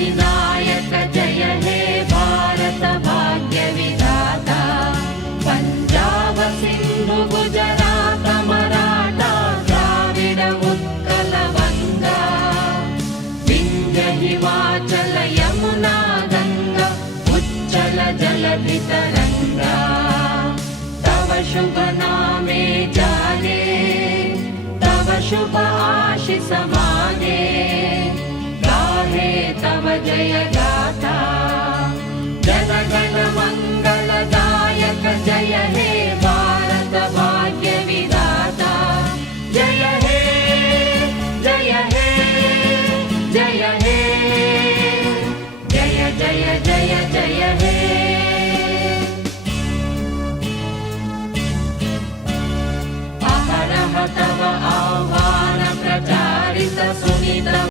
अधिनायक जय हे भारत भाग्य विधाता पंजाब सिंधु गुजरात मराठा द्राविड उत्कल वंगा विंध्य हिमाचल यमुना गंगा उच्चल जलधि तरंगा तव शुभ नामे जागे तव शुभ आशीष मागे।